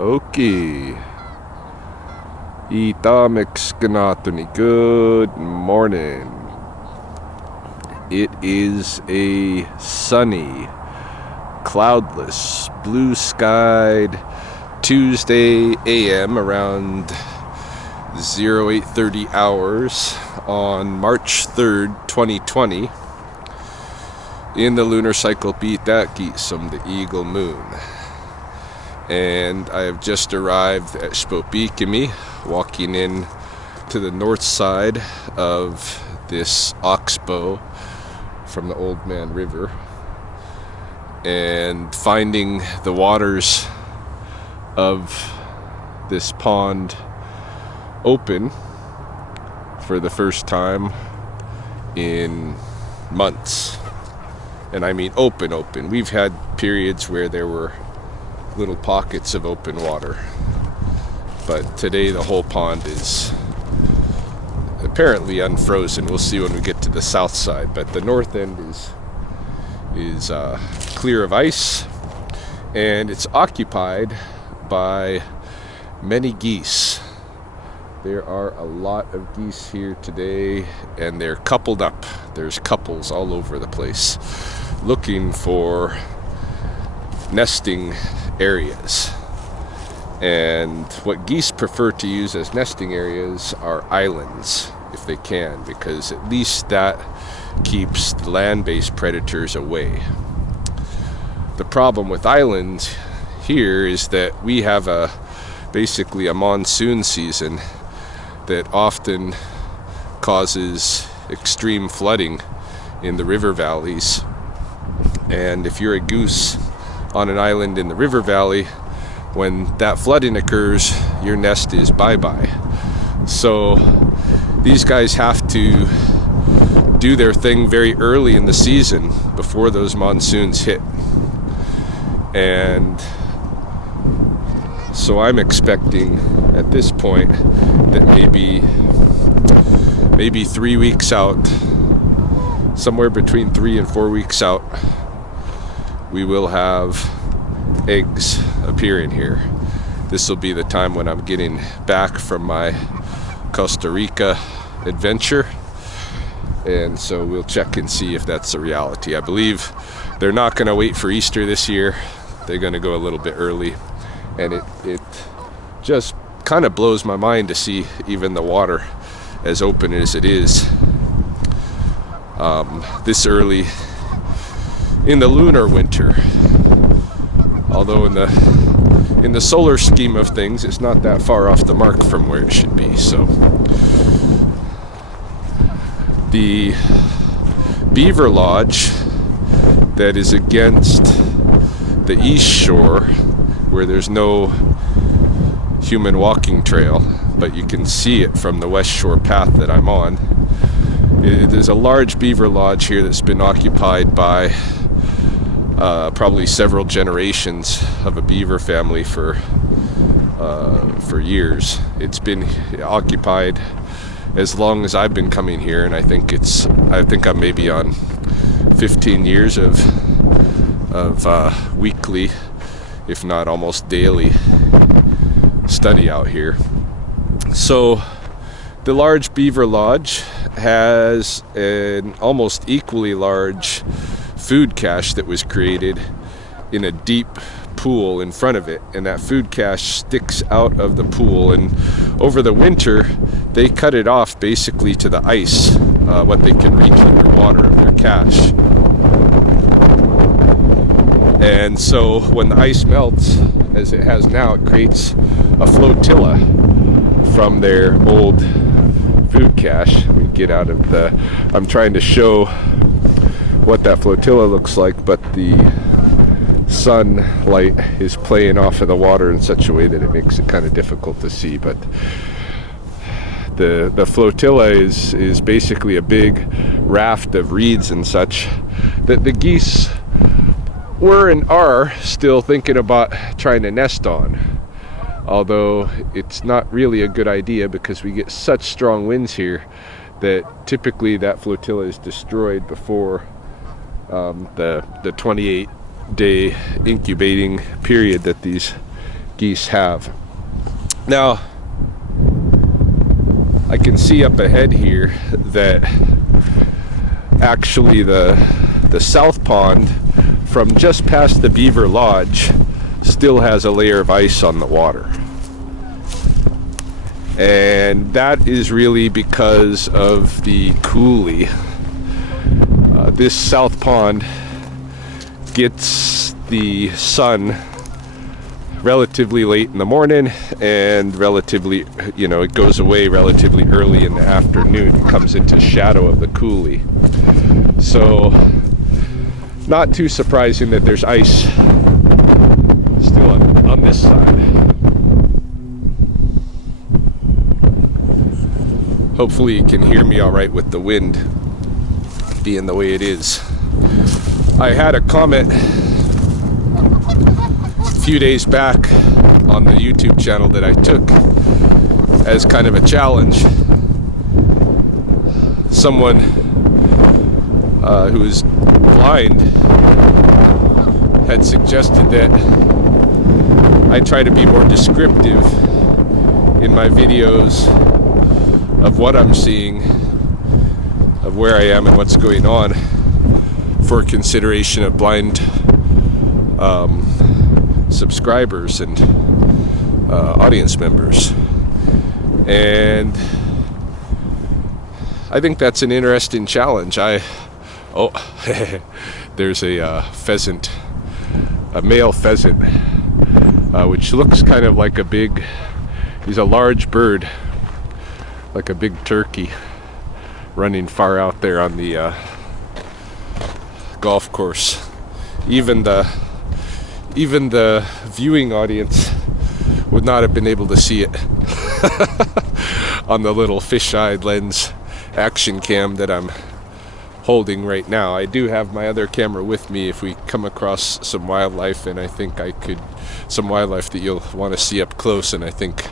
Okay. Itamexkanatuni. Good morning. It is a sunny, cloudless, blue-skied Tuesday AM around 0830 hours on March 3rd, 2020 in the lunar cycle Pitaki-sum, the eagle moon. And I have just arrived at Spopikimi, walking in to the north side of this oxbow from the Old Man River, and finding the waters of this pond open for the first time in months. And I mean open. We've had periods where there were little pockets of open water, but today the whole pond is apparently unfrozen. We'll see when we get to the south side, but the north end is clear of ice, and it's occupied by many geese. There are a lot of geese here today, and they're coupled up. There's couples all over the place looking for nesting areas. And what geese prefer to use as nesting areas are islands, if they can, because at least that keeps the land-based predators away. The problem with islands here is that we have basically a monsoon season that often causes extreme flooding in the river valleys. And if you're a goose on an island in the river valley, when that flooding occurs, your nest is bye-bye. So these guys have to do their thing very early in the season before those monsoons hit. And so I'm expecting at this point that maybe 3 weeks out, somewhere between 3 and 4 weeks out, we will have eggs appearing here. This will be the time when I'm getting back from my Costa Rica adventure, and so we'll check and see if that's a reality. I believe they're not going to wait for Easter this year. They're going to go a little bit early, and it just kind of blows my mind to see even the water as open as it is this early in the lunar winter. Although in the solar scheme of things, it's not that far off the mark from where it should be. So the beaver lodge that is against the east shore, where there's no human walking trail, but you can see it from the west shore path that I'm on. There's a large beaver lodge here that's been occupied by probably several generations of a beaver family for years. It's been occupied as long as I've been coming here, and I think I'm maybe on 15 years of weekly, if not almost daily, study out here. So the large beaver lodge has an almost equally large food cache that was created in a deep pool in front of it, and that food cache sticks out of the pool, and over the winter they cut it off basically to the ice, what they can reach underwater of their cache. And so when the ice melts, as it has now, it creates a flotilla from their old food cache. We get out of I'm trying to show what that flotilla looks like, but the sunlight is playing off of the water in such a way that it makes it kind of difficult to see. But the flotilla is basically a big raft of reeds and such that the geese were and are still thinking about trying to nest on. Although it's not really a good idea, because we get such strong winds here that typically that flotilla is destroyed before the 28-day incubating period that these geese have. Now, I can see up ahead here that actually the south pond from just past the Beaver Lodge still has a layer of ice on the water. And that is really because of the coulee. This south pond gets the sun relatively late in the morning and relatively, it goes away relatively early in the afternoon. It comes into shadow of the coulee. So, not too surprising that there's ice still on this side. Hopefully you can hear me all right with the wind being the way it is. I had a comment a few days back on the YouTube channel that I took as kind of a challenge. Someone who is blind had suggested that I try to be more descriptive in my videos of what I'm seeing, of where I am and what's going on, for consideration of blind subscribers and audience members. And I think that's an interesting challenge. There's a pheasant, a male pheasant, which looks kind of like he's a large bird, like a big turkey, running far out there on the golf course. Even the viewing audience would not have been able to see it on the little fisheye lens action cam that I'm holding right now. I do have my other camera with me if we come across some wildlife, and I think some wildlife that you'll want to see up close, and I think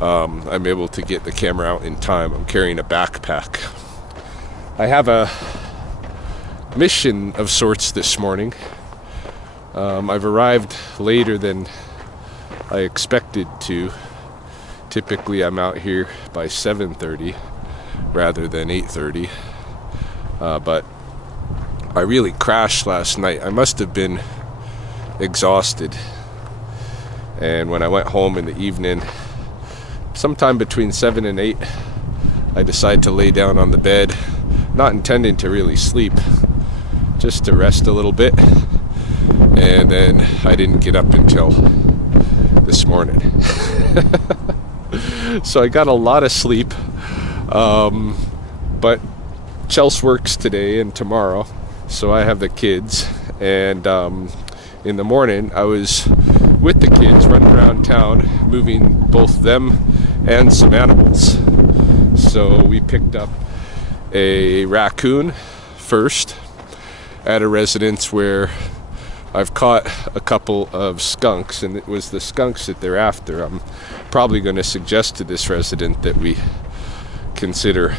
I'm able to get the camera out in time. I'm carrying a backpack. I have a mission of sorts this morning. I've arrived later than I expected to. Typically I'm out here by 7:30 rather than 8:30. But I really crashed last night. I must have been exhausted. And when I went home in the evening, sometime between 7 and 8, I decided to lay down on the bed, not intending to really sleep, just to rest a little bit. And then I didn't get up until this morning. So I got a lot of sleep. But Chelsea works today and tomorrow, so I have the kids. And in the morning, I was with the kids running around town, moving both them and some animals. So we picked up a raccoon first at a residence where I've caught a couple of skunks, and it was the skunks that they're after. I'm probably going to suggest to this resident that we consider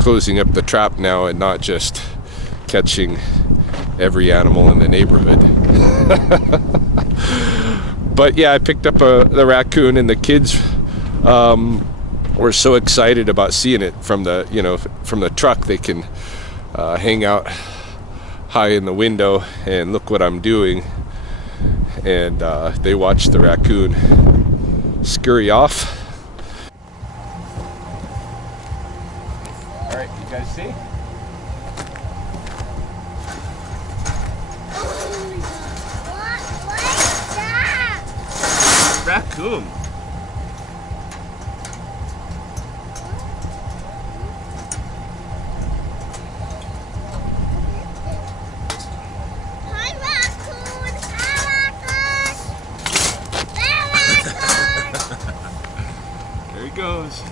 closing up the trap now and not just catching every animal in the neighborhood. But yeah, I picked up the raccoon, and the kids were so excited about seeing it from the truck. They can hang out high in the window and look what I'm doing, and they watched the raccoon scurry off. All right, you guys see? What's that? Raccoon. Goes.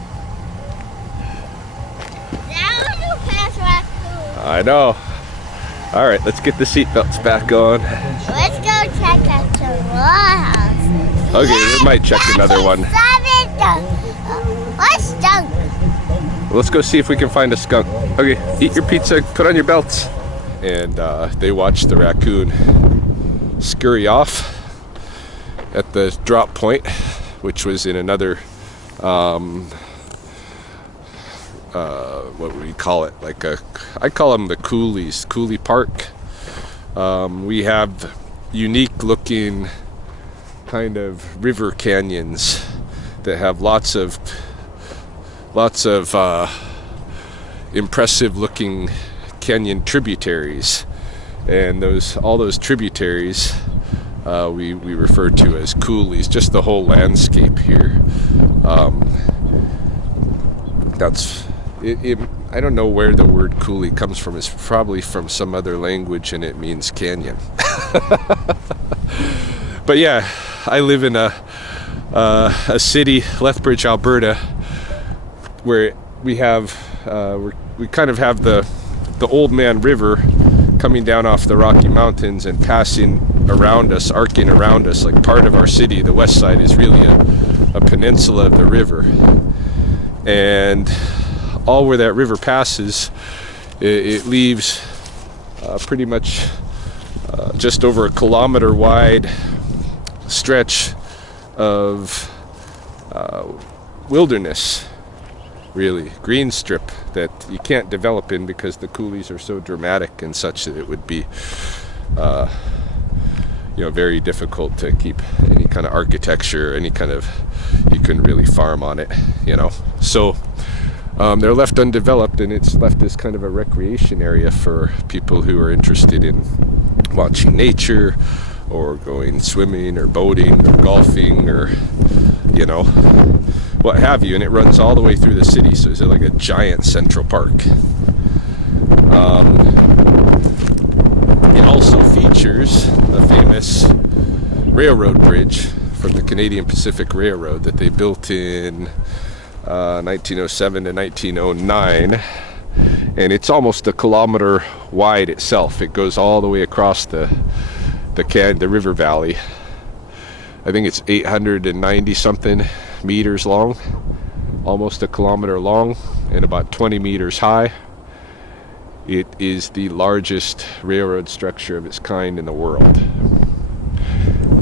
I know. All right, let's get the seatbelts back on. Let's go check out the house. Okay, we might check another one. What skunk? Let's go see if we can find a skunk. Okay, eat your pizza, put on your belts. And they watched the raccoon scurry off. at the drop point, which was in another, what would we call it? I call them the coulees, Coulee Park. We have unique looking kind of river canyons that have lots of impressive looking canyon tributaries, and all those tributaries we refer to as coulees. Just the whole landscape here. That's it. I don't know where the word coulee comes from. It's probably from some other language, and it means canyon. But yeah, I live in a city, Lethbridge, Alberta, where we have we kind of have the Old Man River coming down off the Rocky Mountains and passing around us, arcing around us. Like part of our city, the west side, is really a peninsula of the river, and all where that river passes, it leaves pretty much just over a kilometer wide stretch of wilderness, really, green strip that you can't develop in because the coulees are so dramatic and such that it would be very difficult to keep any kind of architecture, you couldn't really farm on it, so they're left undeveloped, and it's left as kind of a recreation area for people who are interested in watching nature or going swimming or boating or golfing or what have you. And it runs all the way through the city, so it's like a giant central park. It also features a famous railroad bridge from the Canadian Pacific Railroad that they built in 1907 to 1909, and it's almost a kilometer wide itself. It goes all the way across the river valley. I think it's 890 something meters long, almost a kilometer long, and about 20 meters high. It is the largest railroad structure of its kind in the world,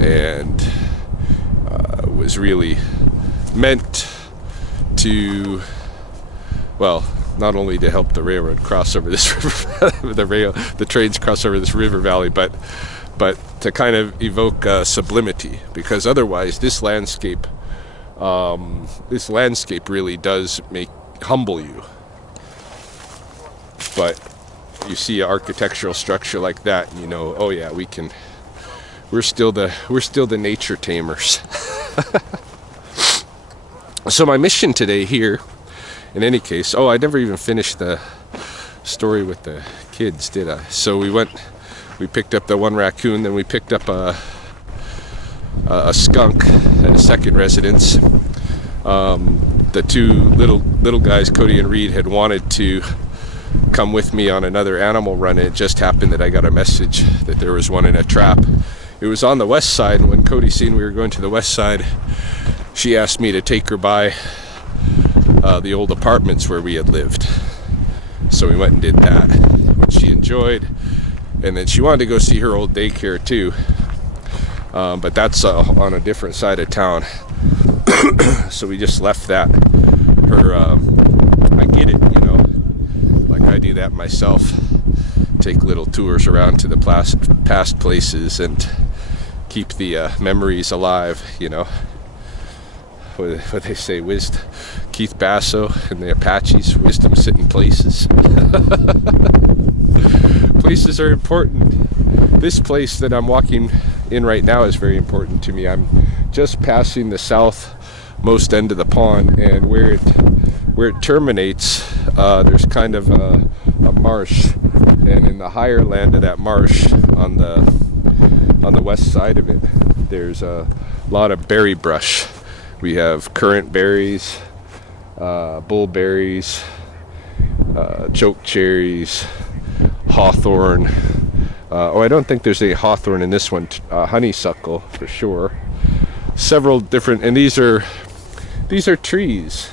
and was really meant to, not only to help the railroad cross over this river, the trains cross over this river valley, but to kind of evoke sublimity, because otherwise this landscape really does humble you. But you see an architectural structure like that, oh yeah, we're still the nature tamers. So my mission today here, in any case, I never even finished the story with the kids, did I? So we picked up the one raccoon, then we picked up a skunk at a second residence. The two little guys, Cody and Reed, had wanted to come with me on another animal run, and it just happened that I got a message that there was one in a trap. It was on the west side, and when Cody seen we were going to the west side, she asked me to take her by the old apartments where we had lived. So we went and did that, which she enjoyed. And then she wanted to go see her old daycare too, but that's on a different side of town. So we just left that. I get it, like I do that myself. Take little tours around to the past places and keep the memories alive, What they say, Keith Basso and the Apaches, wisdom sit in places. Places are important. This place that I'm walking in right now is very important to me. I'm just passing the southmost end of the pond, and where it terminates, there's kind of a marsh, and in the higher land of that marsh, on the west side of it, there's a lot of berry brush. We have currant berries, bullberries, choke cherries, hawthorn. I don't think there's any hawthorn in this one. Honeysuckle for sure. Several different, and these are trees.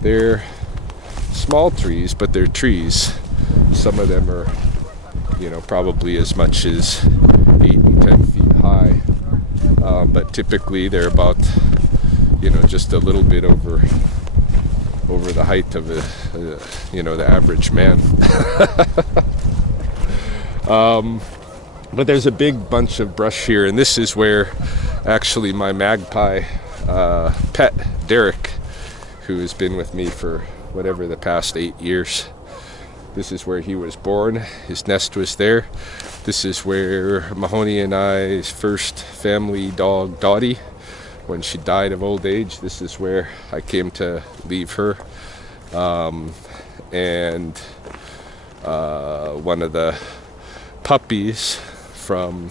They're small trees, but they're trees. Some of them are, probably as much as 8 and 10 feet high. but typically they're about, just a little bit over the height of the average man. But there's a big bunch of brush here, and this is where actually my magpie pet, Derek, who has been with me for whatever the past 8 years. This is where he was born. His nest was there. This is where Mahoney and I's first family dog, Dottie, when she died of old age, this is where I came to leave her. And one of the puppies from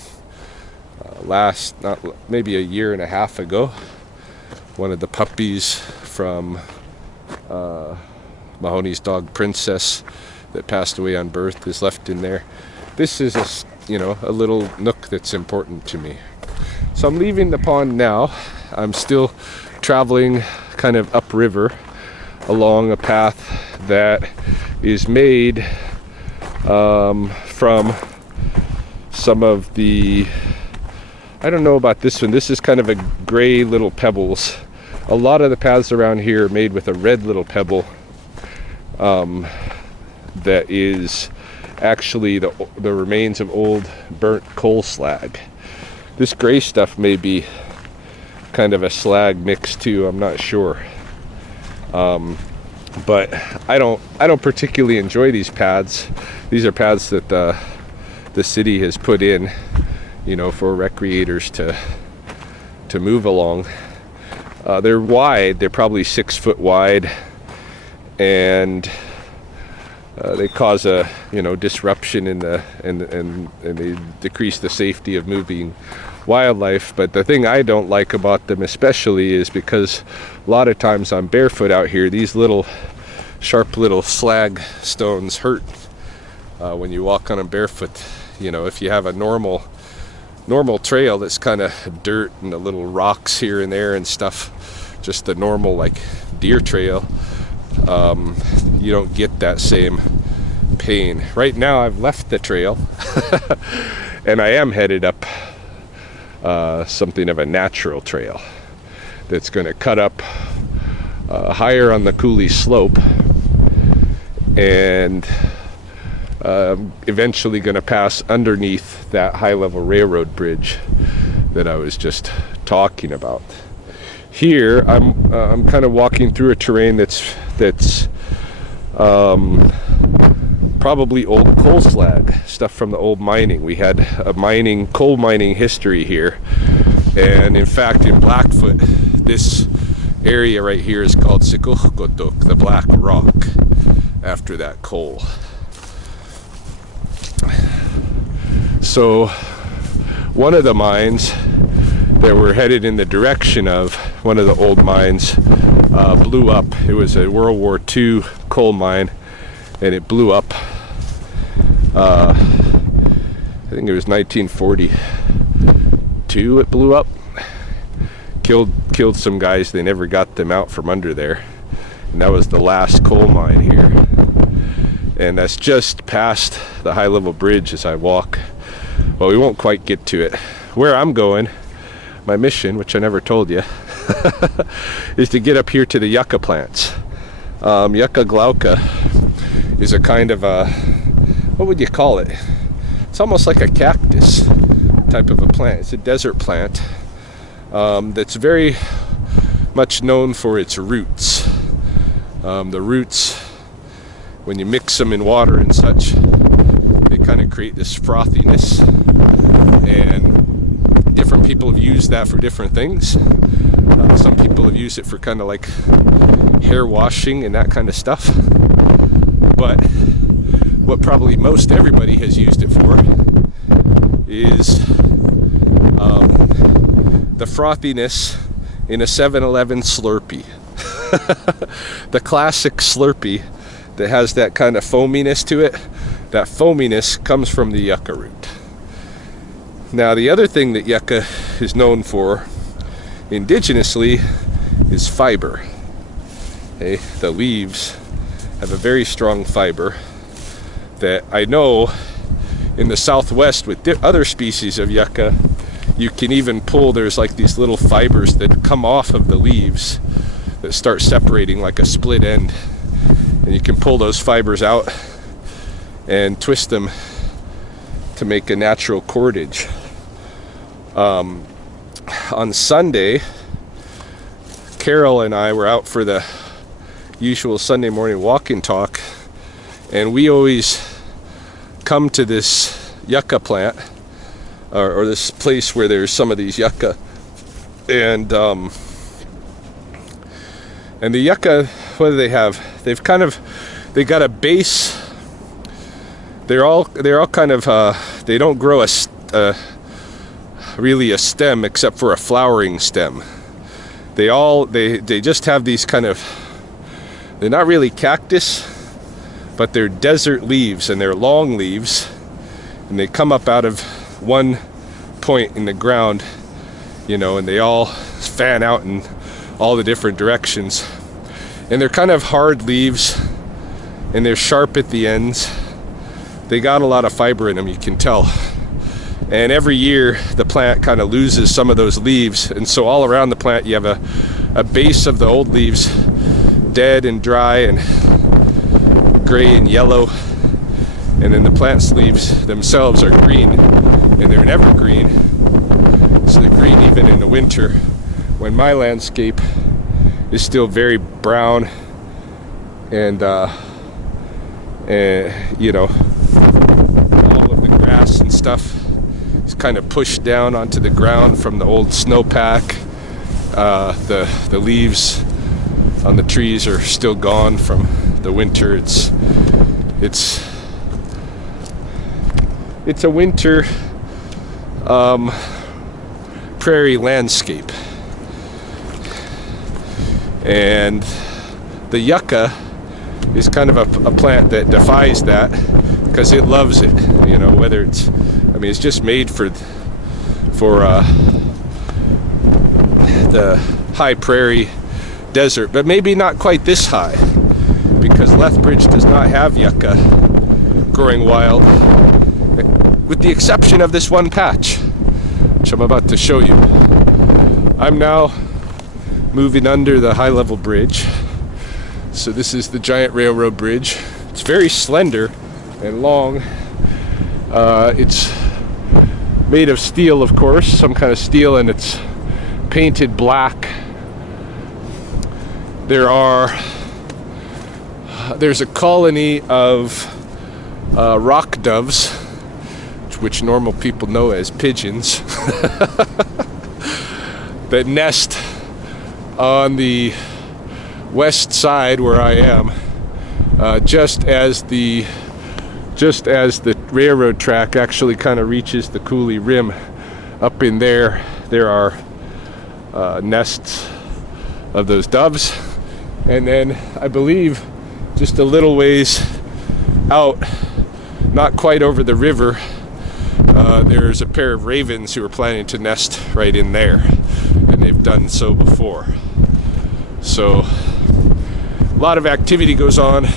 maybe a year and a half ago, one of the puppies from Mahoney's dog Princess that passed away on birth is left in there. This is a little nook that's important to me. So I'm leaving the pond now. I'm still traveling kind of upriver along a path that is made from some of the, I don't know about this one, this is kind of a gray little pebbles. A lot of the paths around here are made with a red little pebble that is actually the remains of old burnt coal slag. This gray stuff may be kind of a slag mix too, I'm not sure. But I don't particularly enjoy these paths. These are paths that the city has put in, for recreators to move along. They're wide, they're probably 6 foot wide, and they cause a disruption in and they decrease the safety of moving wildlife. But the thing I don't like about them especially is because a lot of times I'm barefoot out here, these little sharp little slag stones hurt when you walk on them barefoot. If you have a normal trail that's kind of dirt and a little rocks here and there and stuff, just the normal like deer trail, you don't get that same pain. Right now I've left the trail and I am headed up something of a natural trail that's going to cut up higher on the coulee slope and eventually going to pass underneath that high-level railroad bridge that I was just talking about. Here I'm kind of walking through a terrain that's probably old coal slag stuff from the old mining. We had a coal mining history here, and in fact in Blackfoot this area right here is called Sikuhkotuk, the Black Rock, after that coal. So one of the mines that we're headed in the direction of, one of the old mines, blew up. It was a World War II coal mine, and it blew up. I think it was 1942 it blew up. Killed some guys. They never got them out from under there, and that was the last coal mine here. And that's just past the high-level bridge as I walk. Well, we won't quite get to it. Where I'm going, my mission, which I never told you, is to get up here to the yucca plants. Yucca glauca is a kind of a, what would you call it? It's almost like a cactus type of a plant. It's a desert plant that's very much known for its roots. The roots, when you mix them in water and such, they kind of create this frothiness, and different people have used that for different things. Some people have used it for kind of like hair washing and that kind of stuff, but what probably most everybody has used it for is the frothiness in a 7-Eleven Slurpee. The classic Slurpee that has that kind of foaminess to it. That foaminess comes from the yucca root. Now the other thing that yucca is known for indigenously is fiber. Okay? The leaves have a very strong fiber that I know in the Southwest with other species of yucca, you can even pull, there's like these little fibers that come off of the leaves that start separating like a split end, and you can pull those fibers out and twist them to make a natural cordage. On Sunday, Carol and I were out for the usual Sunday morning walk and talk, and we always come to this yucca plant, or this place where there's some of these yucca, and the yucca, what do they have? They got a base. They're all kind of they don't grow really a stem except for a flowering stem. They just have these kind of, they're not really cactus, but they're desert leaves, and they're long leaves, and they come up out of one point in the ground, you know, and they all fan out in all the different directions, and they're kind of hard leaves, and they're sharp at the ends. They got a lot of fiber in them, you can tell. And every year the plant kind of loses some of those leaves, and so all around the plant you have a base of the old leaves dead and dry and gray and yellow, and then the plant's leaves themselves are green, and they're never green, so they're green even in the winter, when my landscape is still very brown and you know, all of the grass and stuff is kind of pushed down onto the ground from the old snowpack. The leaves on the trees are still gone from the winter. It's a winter prairie landscape, and the yucca is kind of a plant that defies that, because it loves it, you know, whether it's, I mean, it's just made for the high prairie desert, but maybe not quite this high, because Lethbridge does not have yucca growing wild, with the exception of this one patch, which I'm about to show you. I'm now moving under the high level bridge. So this is the giant railroad bridge. It's very slender and long. It's made of steel, of course, some kind of steel, and it's painted black. There's a colony of rock doves, which normal people know as pigeons, that nest on the west side where I am, just as the railroad track actually kind of reaches the coulee rim. Up in there are nests of those doves, and then I believe just a little ways out, not quite over the river, there's a pair of ravens who are planning to nest right in there, and they've done so before. So a lot of activity goes on,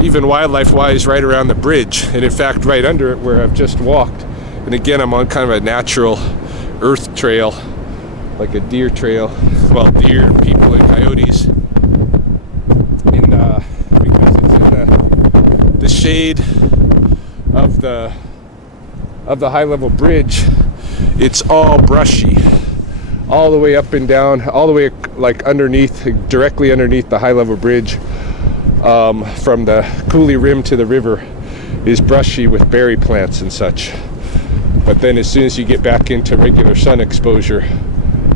even wildlife wise, right around the bridge, and in fact right under it where I've just walked. And again, I'm on kind of a natural earth trail, like a deer trail. Well, deer, people, and coyotes, because it's in the shade of the high level bridge. It's all brushy, all the way up and down, all the way like underneath, directly underneath the high level bridge, from the coulee rim to the river, is brushy with berry plants and such. But then as soon as you get back into regular sun exposure,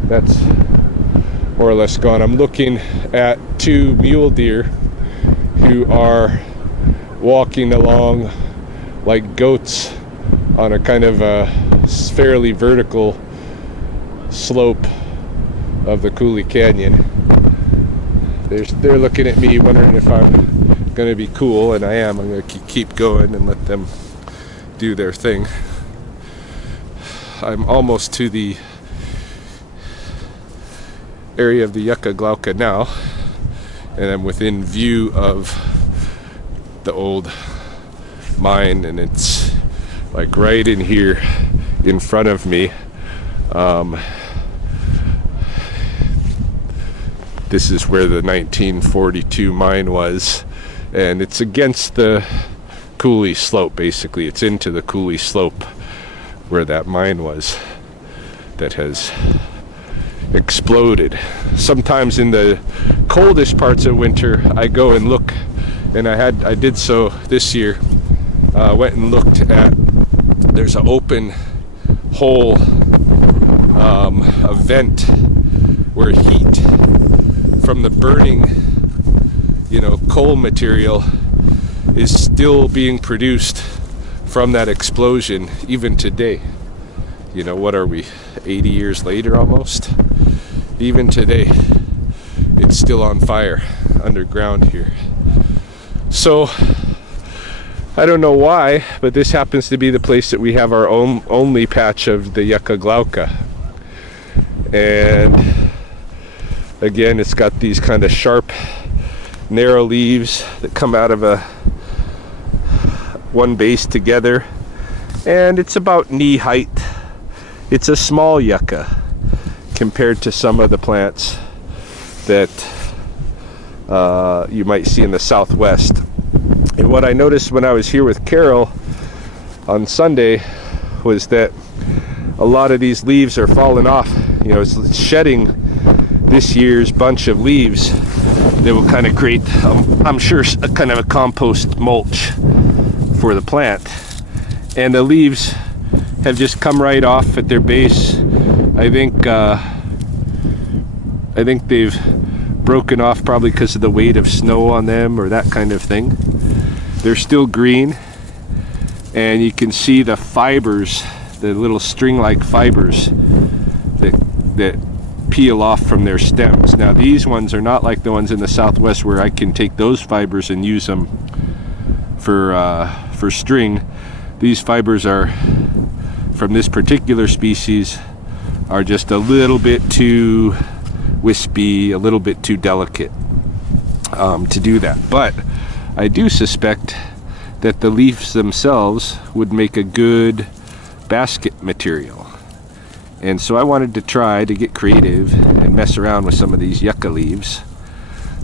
that's more or less gone. I'm looking at two mule deer who are walking along like goats on a kind of a fairly vertical slope of the Coulee Canyon. They're looking at me wondering if I'm going to be cool, and I am. I'm going to keep going and let them do their thing. I'm almost to the area of the Yucca Glauca now, and I'm within view of the old mine, and it's like right in here in front of me. This is where the 1942 mine was, and it's against the coulee slope. Basically, it's into the coulee slope where that mine was that has exploded. Sometimes in the coldest parts of winter, I go and look, and I did so this year. Went and looked at, there's an open hole, a vent where heat from the burning, coal material is still being produced from that explosion even today. What are we, 80 years later almost? Even today, it's still on fire underground here. So, I don't know why, but this happens to be the place that we have our only patch of the Yucca glauca. And again, it's got these kind of sharp, narrow leaves that come out of one base together, and it's about knee height. It's a small yucca compared to some of the plants that you might see in the Southwest. And what I noticed when I was here with Carol on Sunday was that a lot of these leaves are falling off. It's shedding this year's bunch of leaves that will kind of create, I'm sure, a kind of a compost mulch for the plant. And the leaves have just come right off at their base. I think they've broken off probably because of the weight of snow on them or that kind of thing. They're still green, and you can see the fibers, the little string-like fibers that peel off from their stems. Now these ones are not like the ones in the Southwest where I can take those fibers and use them for string. These fibers are, from this particular species, are just a little bit too wispy, a little bit too delicate to do that. But I do suspect that the leaves themselves would make a good basket material. And so I wanted to try to get creative and mess around with some of these yucca leaves.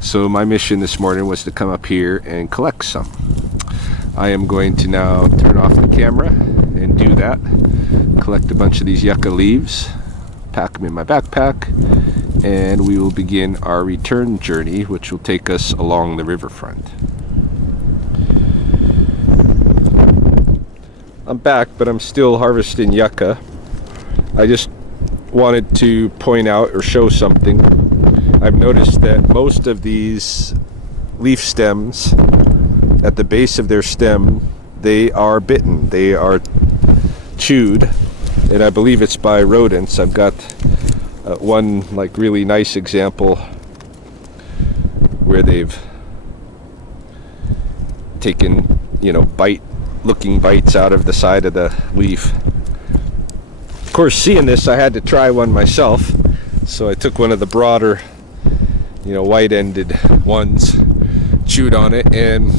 So my mission this morning was to come up here and collect some. I am going to now turn off the camera and do that. Collect a bunch of these yucca leaves, pack them in my backpack, and we will begin our return journey, which will take us along the riverfront. I'm back, but I'm still harvesting yucca. I just wanted to point out or show something. I've noticed that most of these leaf stems, at the base of their stem, they are bitten. They are chewed, and I believe it's by rodents. I've got one really nice example where they've taken, looking bites out of the side of the leaf. Of course, seeing this, I had to try one myself, so I took one of the broader, white-ended ones, chewed on it, and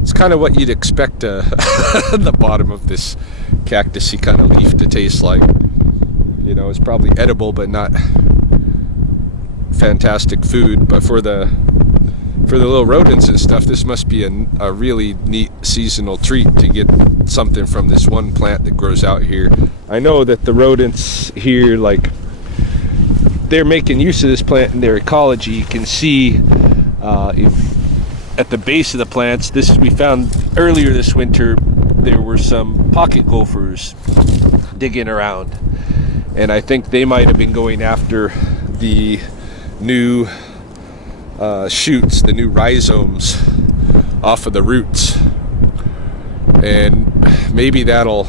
it's kind of what you'd expect the bottom of this cactusy kind of leaf to taste like. It's probably edible, but not fantastic food. But for the little rodents and stuff, this must be a really neat seasonal treat to get something from this one plant that grows out here. I know that the rodents here, they're making use of this plant in their ecology. You can see at the base of the plants, we found earlier this winter, there were some pocket gophers digging around. And I think they might have been going after the new shoots, the new rhizomes off of the roots. And maybe that'll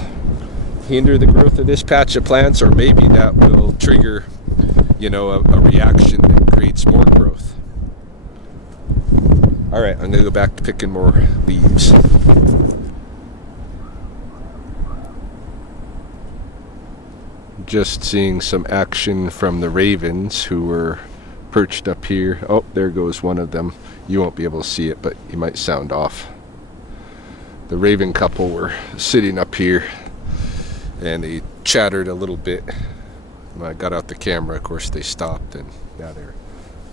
hinder the growth of this patch of plants, or maybe that will trigger, a reaction that creates more growth. All right, I'm gonna go back to picking more leaves. Just seeing some action from the ravens who were perched up here. Oh, there goes one of them. You won't be able to see it, but you might sound off. The raven couple were sitting up here, and they chattered a little bit. When I got out the camera, of course, they stopped, and now they're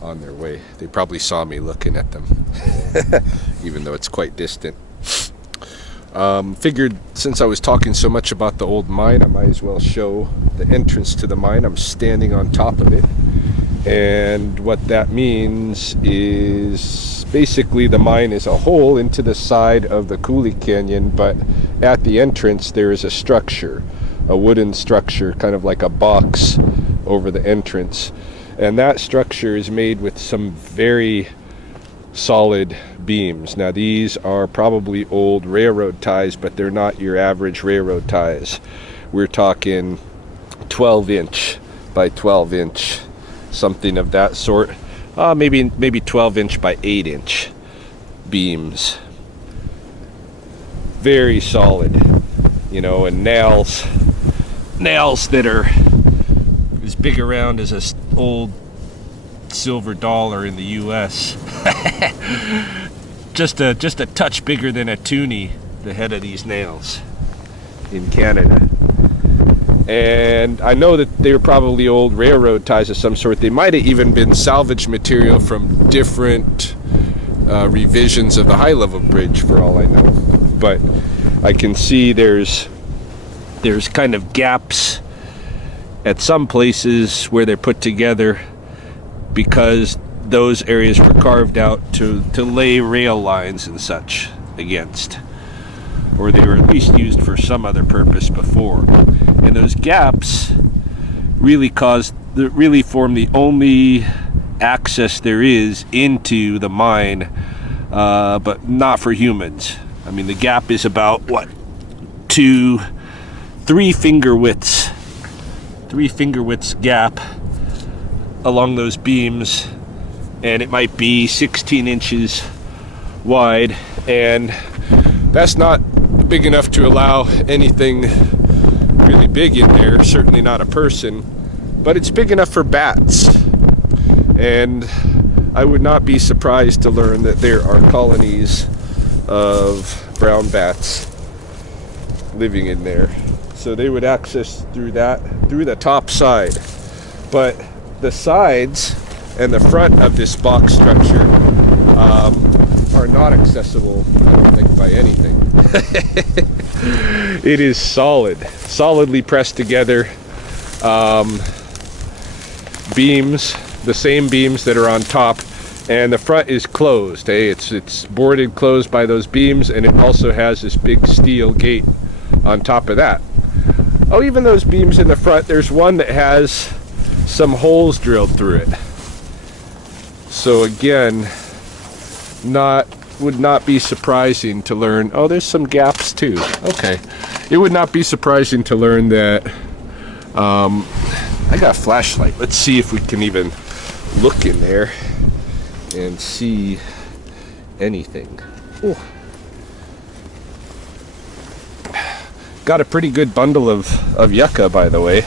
on their way. They probably saw me looking at them, even though it's quite distant. Figured since I was talking so much about the old mine, I might as well show the entrance to the mine. I'm standing on top of it, and what that means is basically the mine is a hole into the side of the Coulee Canyon, but at the entrance there is a structure, a wooden structure, kind of like a box over the entrance, and that structure is made with some very solid beams. Now these are probably old railroad ties, but they're not your average railroad ties. We're talking 12-inch by 12-inch, something of that sort. Maybe 12-inch by 8-inch beams. Very solid, you know, and nails that are as big around as an old silver dollar in the US. just a touch bigger than a toonie, the head of these nails in Canada. And I know that they were probably old railroad ties of some sort. They might have even been salvage material from different revisions of the high level bridge, for all I know. But I can see there's kind of gaps at some places where they're put together because those areas were carved out to lay rail lines and such against, or they were at least used for some other purpose before. And those gaps really form the only access there is into the mine, but not for humans. I mean, the gap is about what, 3 finger widths gap along those beams, and it might be 16 inches wide, and that's not big enough to allow anything really big in there, certainly not a person, but it's big enough for bats. And I would not be surprised to learn that there are colonies of brown bats living in there. So they would access through the top side. But the sides and the front of this box structure are not accessible, I don't think, by anything. It is solidly pressed together. Beams, the same beams that are on top, and the front is closed. It's boarded closed by those beams, and it also has this big steel gate on top of that. Oh, even those beams in the front, there's one that has some holes drilled through it. So again, would not be surprising to learn, oh, there's some gaps too. Okay. It would not be surprising to learn that, I got a flashlight. Let's see if we can even look in there and see anything. Ooh. Got a pretty good bundle of yucca, by the way.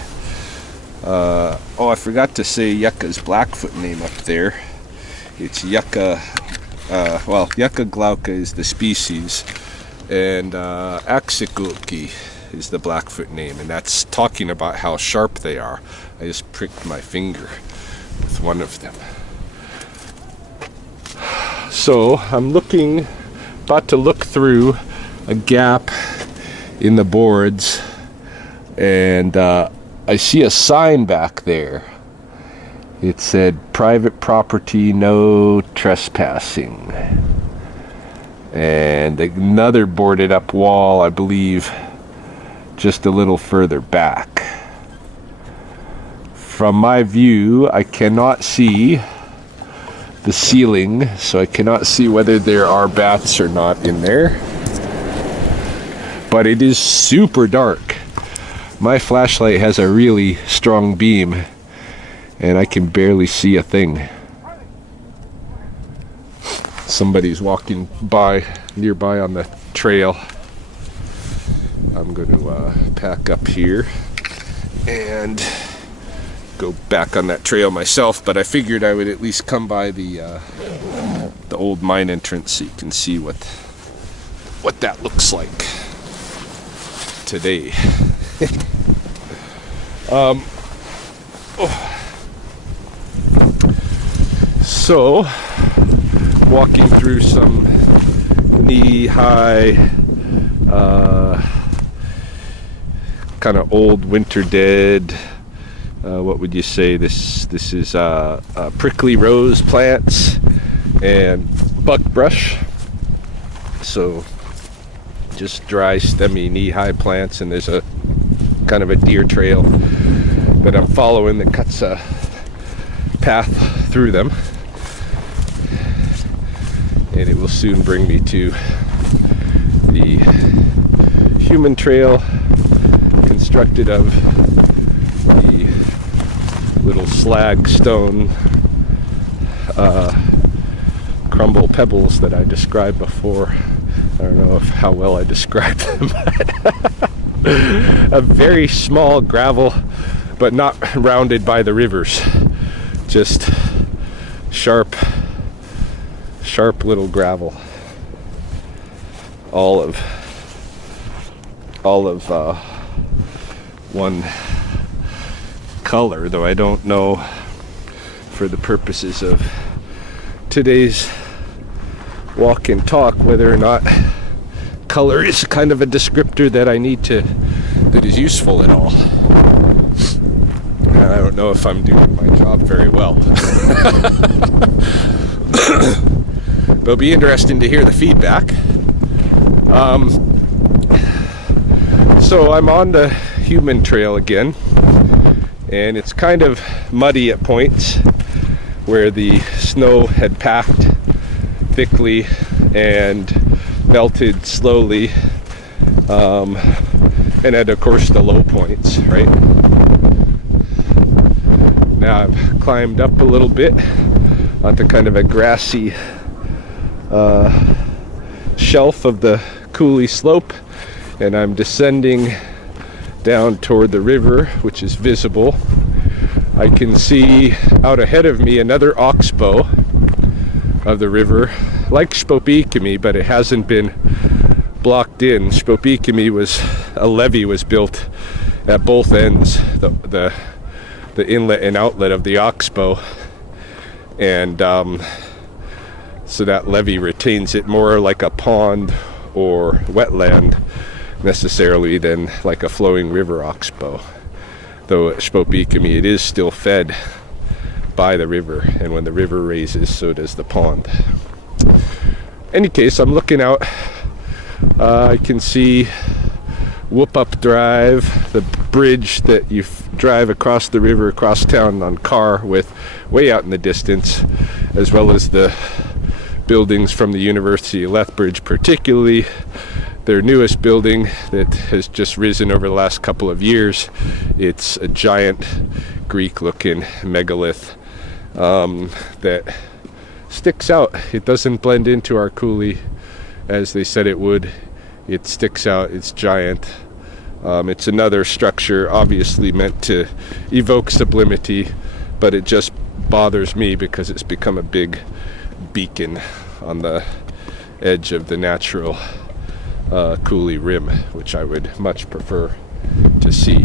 Oh, I forgot to say yucca's Blackfoot name up there. It's yucca, Yucca glauca is the species, and Axicookie is the Blackfoot name, and that's talking about how sharp they are. I just pricked my finger with one of them. So I'm about to look through a gap in the boards, and I see a sign back there. It said private property, no trespassing, and another boarded up wall, I believe, just a little further back. From my view, I cannot see the ceiling, so I cannot see whether there are bats or not in there. But it is super dark. My flashlight has a really strong beam, and I can barely see a thing. Somebody's walking nearby on the trail. I'm going to pack up here and go back on that trail myself, but I figured I would at least come by the old mine entrance so you can see what that looks like today. So, walking through some knee-high, kind of old winter dead. What would you say? This is prickly rose plants and buckbrush. So just dry, stemmy, knee-high plants, and there's a kind of a deer trail that I'm following that cuts a path through them, and it will soon bring me to the human trail constructed of the little slag stone crumble pebbles that I described before. I don't know how well I described them. A very small gravel, but not rounded by the rivers. Just sharp little gravel. All of one color, though I don't know, for the purposes of today's walk and talk, whether or not color is kind of a descriptor that is useful at all. I don't know if I'm doing my job very well. But it'll be interesting to hear the feedback. So I'm on the human trail again, and it's kind of muddy at points where the snow had packed thickly and melted slowly, and at, of course, the low points, right? Now I've climbed up a little bit onto kind of a grassy shelf of the coulee slope, and I'm descending down toward the river, which is visible. I can see out ahead of me another oxbow of the river, like Shpopekemi, but it hasn't been blocked in. Shpopekemi a levee was built at both ends, the inlet and outlet of the oxbow, and so that levee retains it more like a pond or wetland necessarily than like a flowing river oxbow. Though at Shpopekemi it is still fed by the river, and when the river raises, so does the pond. Any case, I'm looking out. I can see Whoop-Up Drive, the bridge that you drive across the river, across town on car with, way out in the distance, as well as the buildings from the University of Lethbridge, particularly their newest building that has just risen over the last couple of years. It's a giant Greek-looking megalith that sticks out. It doesn't blend into our coulee as they said it would. It sticks out. It's giant. It's another structure obviously meant to evoke sublimity, but it just bothers me because it's become a big beacon on the edge of the natural coulee rim, which I would much prefer to see.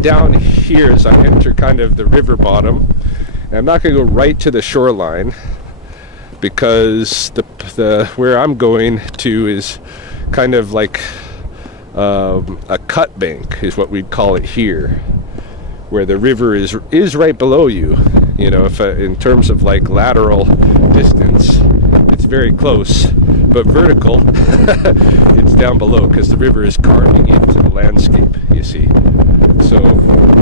Down here, as I enter kind of the river bottom, and I'm not going to go right to the shoreline because the where I'm going to is kind of like a cut bank is what we'd call it here, where the river is right below you. You know, if in terms of like lateral distance, it's very close, but vertical, it's down below because the river is carving into the landscape, you see. So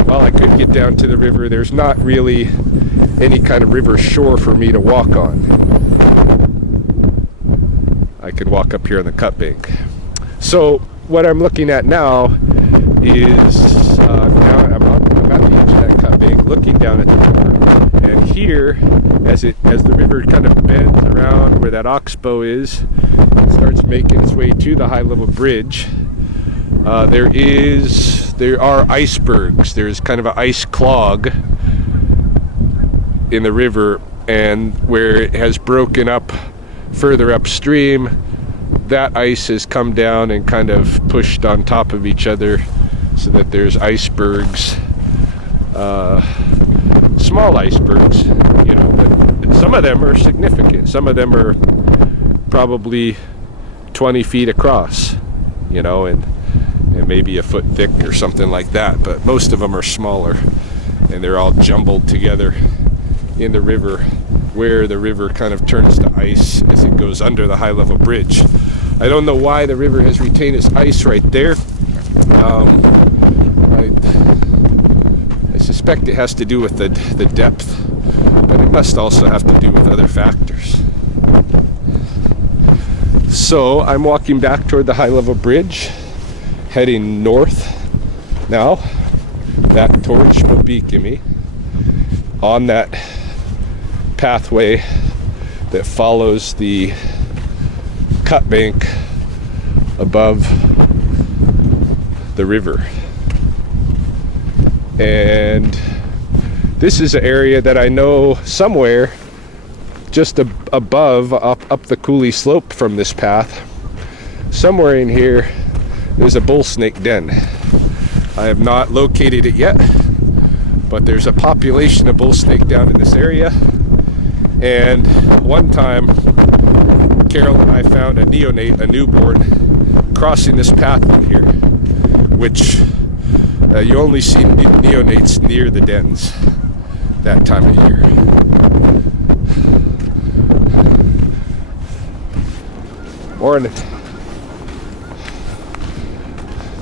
while I could get down to the river, there's not really any kind of river shore for me to walk on. I could walk up here on the cut bank. So what I'm looking at now is now I'm at the edge of that cut bank, looking down at the river, and here, as the river kind of bends around where that oxbow is, it starts making its way to the high level bridge. There are icebergs. There's kind of an ice clog in the river, and where it has broken up further upstream, that ice has come down and kind of pushed on top of each other so that there's icebergs, small icebergs, you know, but some of them are significant. Some of them are probably 20 feet across, you know, and maybe a foot thick or something like that, but most of them are smaller, and they're all jumbled together in the river, where the river kind of turns to ice as it goes under the high level bridge. I don't know why the river has retained its ice right there. I suspect it has to do with the depth, but it must also have to do with other factors. So I'm walking back toward the high level bridge, heading north now, back towards Shpilbikimi, on that pathway that follows the cut bank above the river. And this is an area that I know somewhere just above, up the coulee slope from this path. Somewhere in here, there's a bull snake den. I have not located it yet, but there's a population of bull snake down in this area. And one time, Carol and I found a neonate, a newborn, crossing this path in here, which you only see neonates near the dens that time of year. Morning.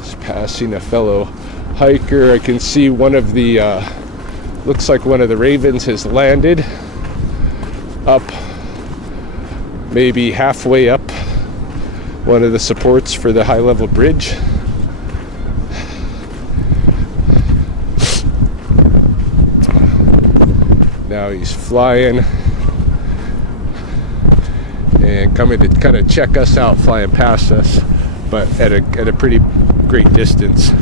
Just passing a fellow hiker. I can see one of the, looks like one of the ravens has landed up, maybe halfway up one of the supports for the high level bridge. Now he's flying and coming to kind of check us out, flying past us, but at a pretty great distance.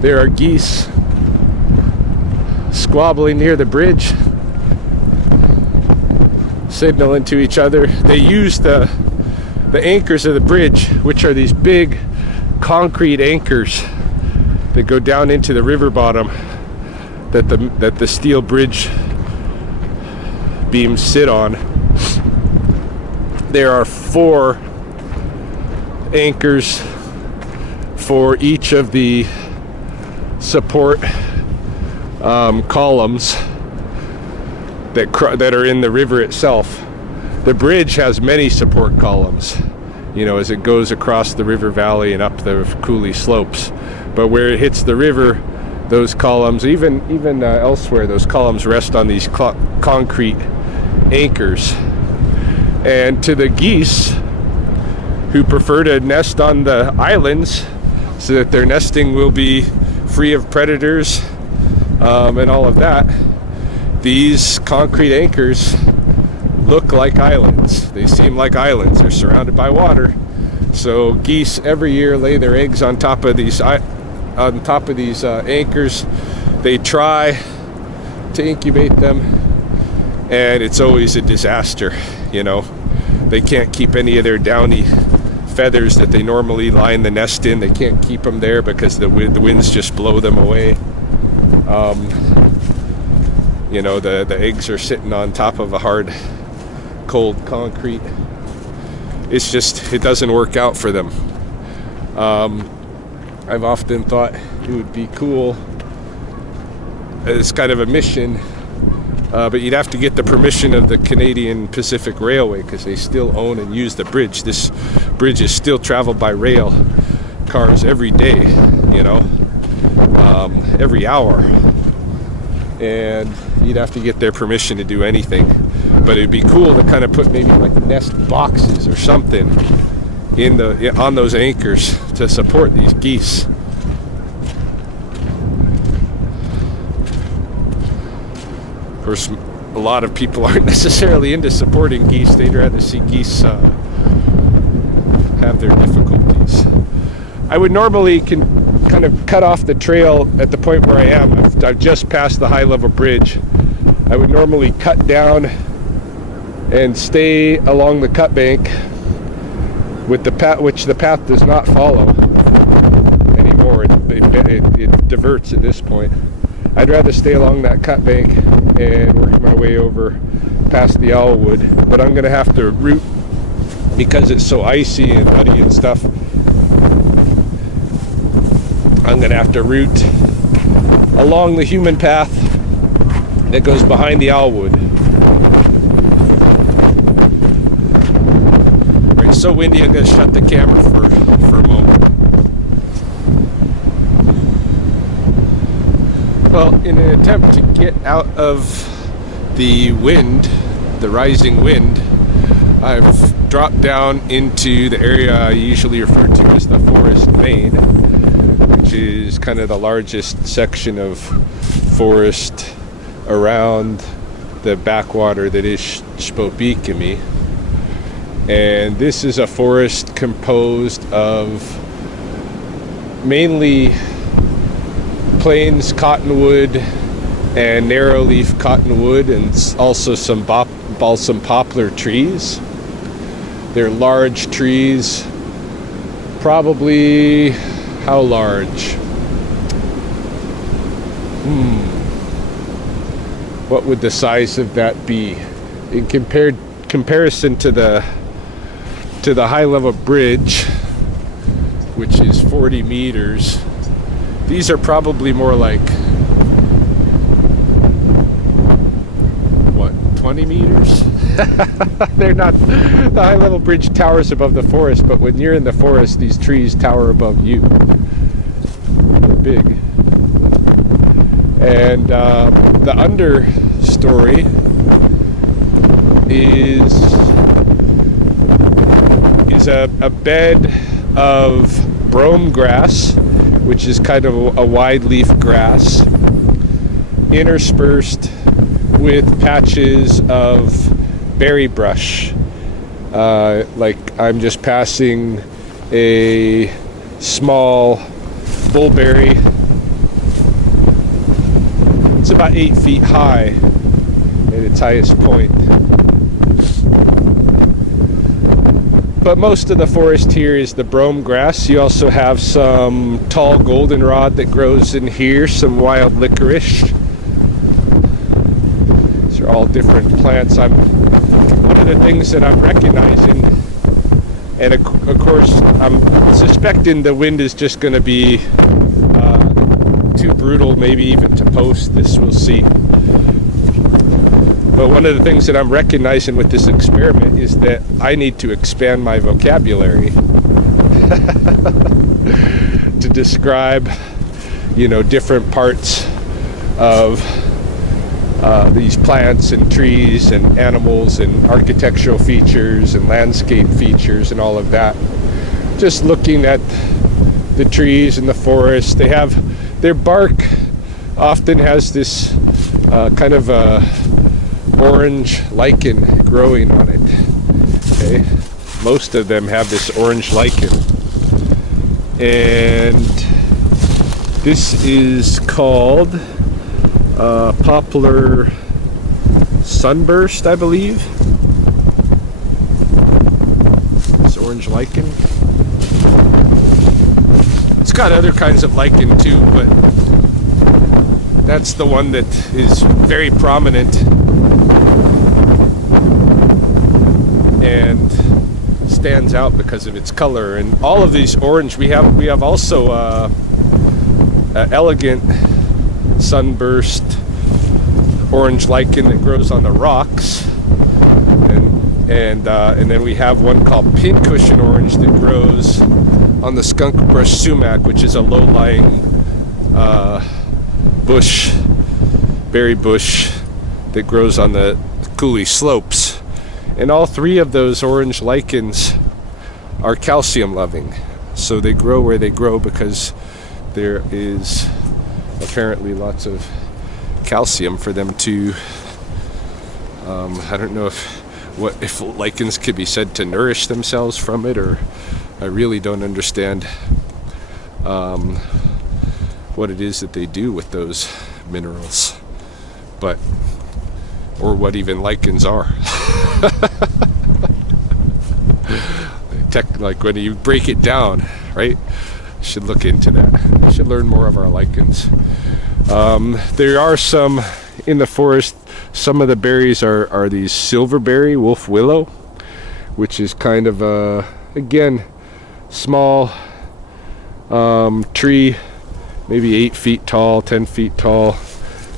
There are geese squabbling near the bridge, signaling to each other. They use the anchors of the bridge, which are these big concrete anchors that go down into the river bottom that the steel bridge beams sit on. There are 4 anchors for each of the support columns that are in the river itself. The bridge has many support columns, you know, as it goes across the river valley and up the coulee slopes. But where it hits the river, those columns, even elsewhere, those columns rest on these concrete anchors. And to the geese who prefer to nest on the islands so that their nesting will be free of predators and all of that, these concrete anchors look like islands. They seem like islands. They're surrounded by water. So geese every year lay their eggs on top of these anchors. They try to incubate them, and it's always a disaster. You know, they can't keep any of their downy feathers that they normally line the nest in. They can't keep them there because the winds just blow them away. You know, the eggs are sitting on top of a hard, cold concrete. It's just, it doesn't work out for them. I've often thought it would be cool as kind of a mission, but you'd have to get the permission of the Canadian Pacific Railway, because they still own and use the bridge. This bridge is still traveled by rail cars every day, you know, every hour. And you'd have to get their permission to do anything. But it'd be cool to kind of put maybe like nest boxes or something on those anchors to support these geese. Of course, a lot of people aren't necessarily into supporting geese. They'd rather see geese have their difficulties. I would normally kind of cut off the trail at the point where I am. I've just passed the high level bridge. I would normally cut down and stay along the cut bank with the path, which the path does not follow anymore. It it diverts at this point. I'd rather stay along that cut bank and work my way over past the Owlwood, but I'm gonna have to route, because it's so icy and muddy and stuff. I'm gonna have to route along the human path that goes behind the Owlwood. Right, so windy, I'm gonna shut the camera for a moment. Well, in an attempt to get out of the wind, the rising wind, I've dropped down into the area I usually refer to as the Forest Main, which is kind of the largest section of forest around the backwater that is Spokane. And this is a forest composed of mainly plains cottonwood and narrowleaf cottonwood, and also some balsam poplar trees. They're large trees, probably, how large? What would the size of that be? In comparison to the high level bridge, which is 40 meters, these are probably more like, what, 20 meters? They're not, the high level bridge towers above the forest, but when you're in the forest, these trees tower above you. They're big. And the understory is a bed of brome grass, which is kind of a wide leaf grass, interspersed with patches of berry brush. Like I'm just passing a small bullberry. It's about 8 feet high at its highest point. But most of the forest here is the brome grass. You also have some tall goldenrod that grows in here, some wild licorice. These are all different plants. One of the things that I'm recognizing, and of course I'm suspecting the wind is just going to be too brutal, maybe even to post this, we'll see. But one of the things that I'm recognizing with this experiment is that I need to expand my vocabulary to describe, different parts of these plants and trees and animals and architectural features and landscape features and all of that. Just looking at the trees in the forest, their bark often has this kind of a orange lichen growing on it. Okay, most of them have this orange lichen, and this is called poplar sunburst, I believe. This orange lichen. It's got other kinds of lichen too, but that's the one that is very prominent and stands out because of its color. And all of these orange, we have also elegant sunburst orange lichen that grows on the rocks, and then we have one called pincushion orange that grows on the skunk brush sumac, which is a low-lying berry bush that grows on the coulee slopes. And all three of those orange lichens are calcium loving. So they grow where they grow because there is apparently lots of calcium for them to, I don't know if lichens could be said to nourish themselves from it, or I really don't understand what it is that they do with those minerals, or what even lichens are. Like when you break it down, right? should look into that. I should learn more of our lichens. There are some in the forest. Some of the berries are these silverberry, wolf willow, which is kind of a, again, small tree, maybe 8 feet tall, 10 feet tall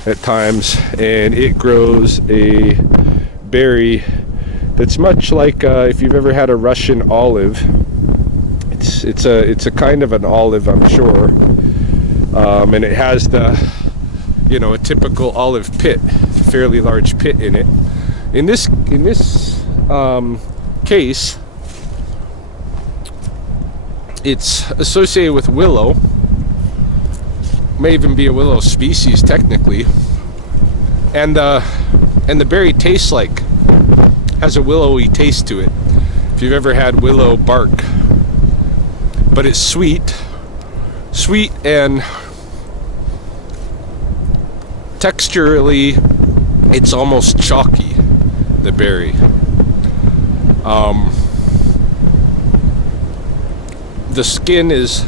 at times, and it grows a berry that's much like if you've ever had a Russian olive. It's a kind of an olive, I'm sure, and it has the, you know, a typical olive pit, a fairly large pit in it. In this case, it's associated with willow. May even be a willow species technically, and the berry tastes like, has a willowy taste to it. If you've ever had willow bark, but it's sweet and texturally it's almost chalky, the berry. The skin is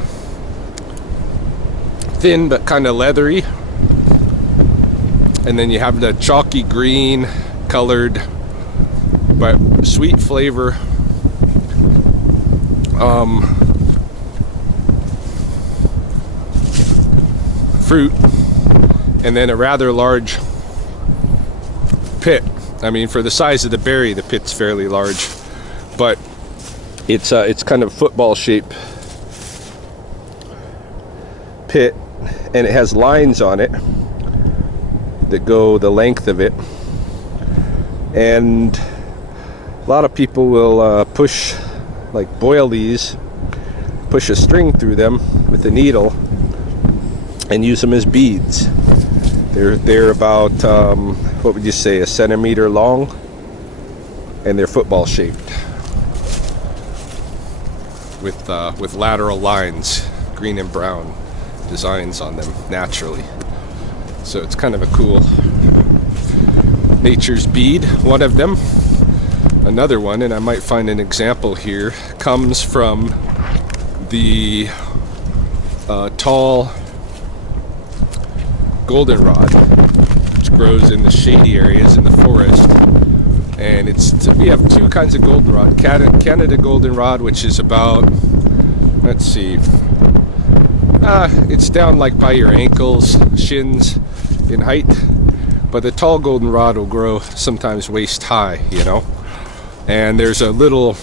thin but kind of leathery, and then you have the chalky green colored but sweet flavor. Fruit, and then a rather large pit. I mean, for the size of the berry, the pit's fairly large, but it's kind of football shaped pit, and it has lines on it that go the length of it, and a lot of people will boil these, push a string through them with a needle and use them as beads. They're about what would you say, a centimeter long, and they're football shaped with lateral lines, green and brown designs on them naturally. So it's kind of a cool nature's bead. One of them, another one, and I might find an example here, comes from the tall goldenrod, which grows in the shady areas in the forest. And we have two kinds of goldenrod. Canada goldenrod, which is about, let's see, it's down like by your ankles, shins in height, but the tall goldenrod will grow sometimes waist high, you know. And there's a little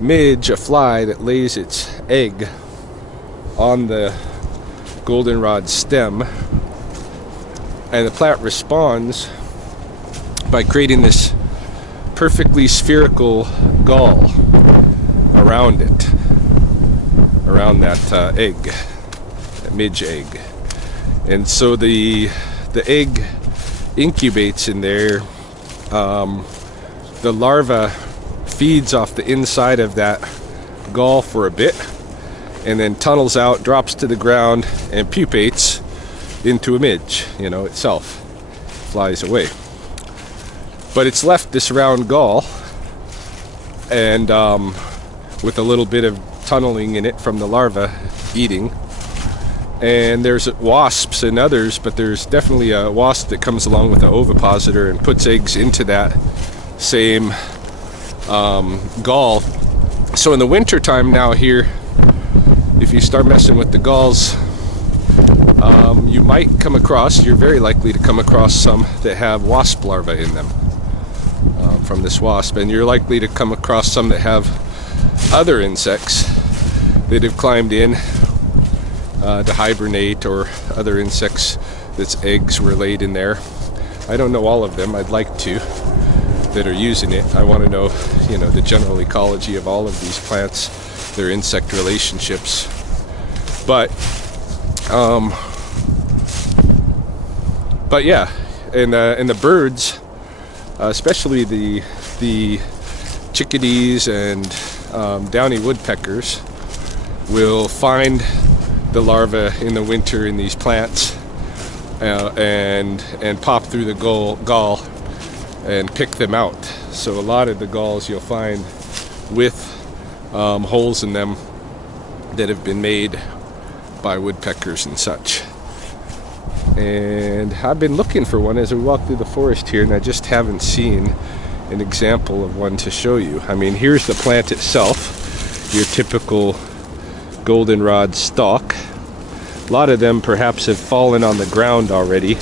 midge, a fly, that lays its egg on the goldenrod stem, and the plant responds by creating this perfectly spherical gall around it, around that egg, that midge egg. And so the egg incubates in there. The larva feeds off the inside of that gall for a bit, and then tunnels out, drops to the ground, and pupates into a midge, you know, itself, flies away. But it's left this round gall, and with a little bit of tunneling in it from the larva eating. And there's wasps and others, but there's definitely a wasp that comes along with the ovipositor and puts eggs into that same gall. So in the winter time now here, if you start messing with the galls, you might come across, you're very likely to come across some that have wasp larvae in them from this wasp, and you're likely to come across some that have other insects that have climbed in to hibernate, or other insects that's eggs were laid in there. I don't know all of them. I'd like to, that are using it. I want to know, you know, the general ecology of all of these plants, their insect relationships. But yeah, and the birds, especially the chickadees and downy woodpeckers, will find the larvae in the winter in these plants and pop through the gall and pick them out. So a lot of the galls you'll find with holes in them that have been made by woodpeckers and such. And I've been looking for one as we walk through the forest here, and I just haven't seen an example of one to show you. I mean, here's the plant itself, your typical goldenrod stalk. A lot of them perhaps have fallen on the ground already.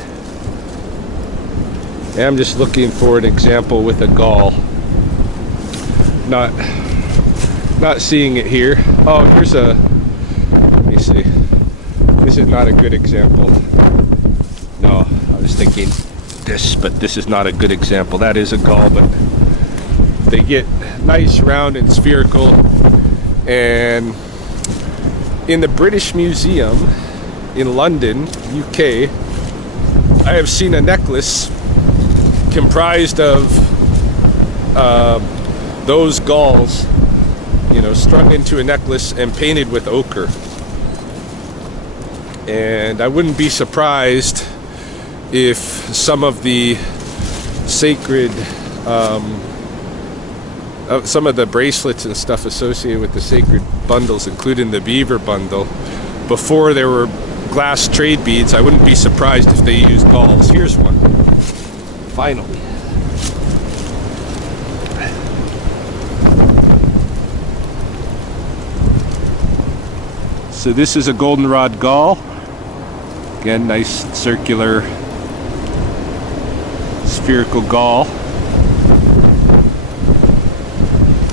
And I'm just looking for an example with a gall. Not seeing it here. Oh, here's a, let me see. This is not a good example. No, I was thinking this, but this is not a good example. That is a gall, but they get nice, round, and spherical. And in the British Museum in London, UK, I have seen a necklace comprised of those galls, you know, strung into a necklace and painted with ochre. And I wouldn't be surprised if some of the sacred, some of the bracelets and stuff associated with the sacred bundles, including the beaver bundle, before there were glass trade beads, I wouldn't be surprised if they used galls. Here's one, finally. So this is a goldenrod gall. Again, nice circular spherical gall.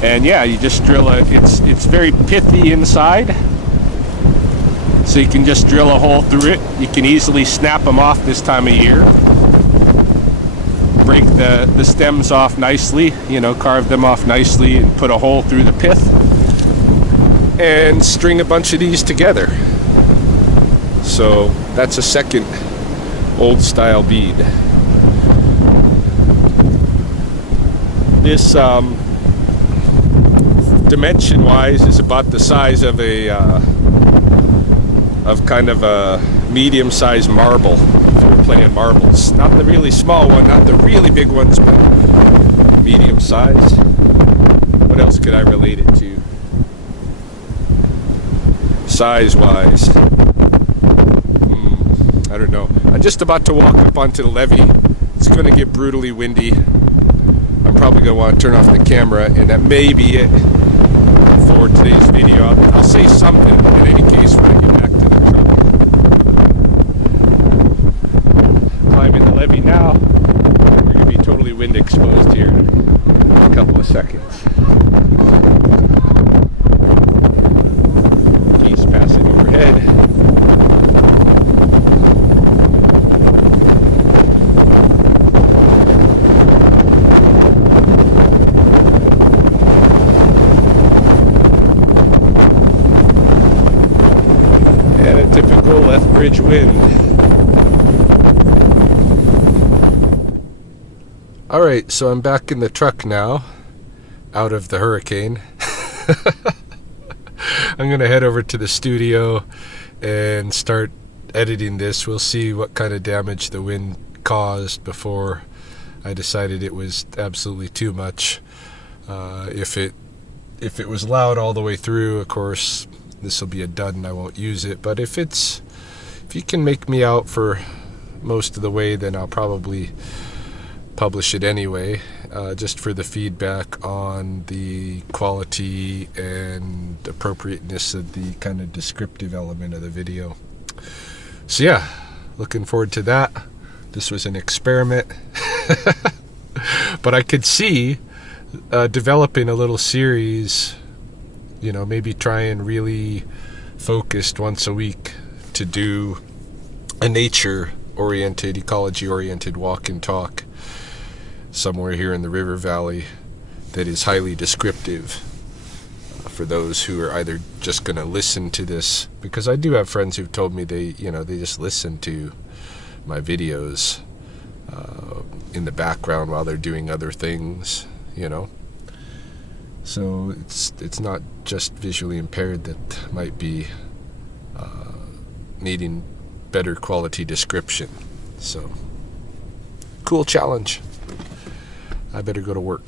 And yeah, you just drill it's very pithy inside. So you can just drill a hole through it. You can easily snap them off this time of year. Break the stems off nicely, you know, carve them off nicely and put a hole through the pith. And string a bunch of these together. So that's a second old style bead. This dimension wise is about the size of a kind of a medium sized marble if we're playing marbles. Not the really small one, not the really big ones, but medium size. What else could I relate it to? Size-wise, I don't know. I'm just about to walk up onto the levee. It's going to get brutally windy. I'm probably going to want to turn off the camera, and that may be it for today's video. I'll say something in any case when I get back to the truck. Climbing the levee now. We're going to be totally wind exposed here in a couple of seconds. Passing overhead. And a typical Lethbridge wind. Alright, so I'm back in the truck now, out of the hurricane. I'm going to head over to the studio and start editing this. We'll see what kind of damage the wind caused before I decided it was absolutely too much. If it was loud all the way through, of course, this will be a dud and I won't use it. But if you can make me out for most of the way, then I'll probably publish it anyway, just for the feedback on the quality and appropriateness of the kind of descriptive element of the video. So yeah, looking forward to that. This was an experiment, but I could see developing a little series, you know, maybe try and really focused once a week to do a nature-oriented, ecology-oriented walk and talk somewhere here in the river valley that is highly descriptive for those who are either just going to listen to this, because I do have friends who've told me they just listen to my videos in the background while they're doing other things, you know. So it's not just visually impaired that might be needing better quality description. So cool challenge. I better go to work.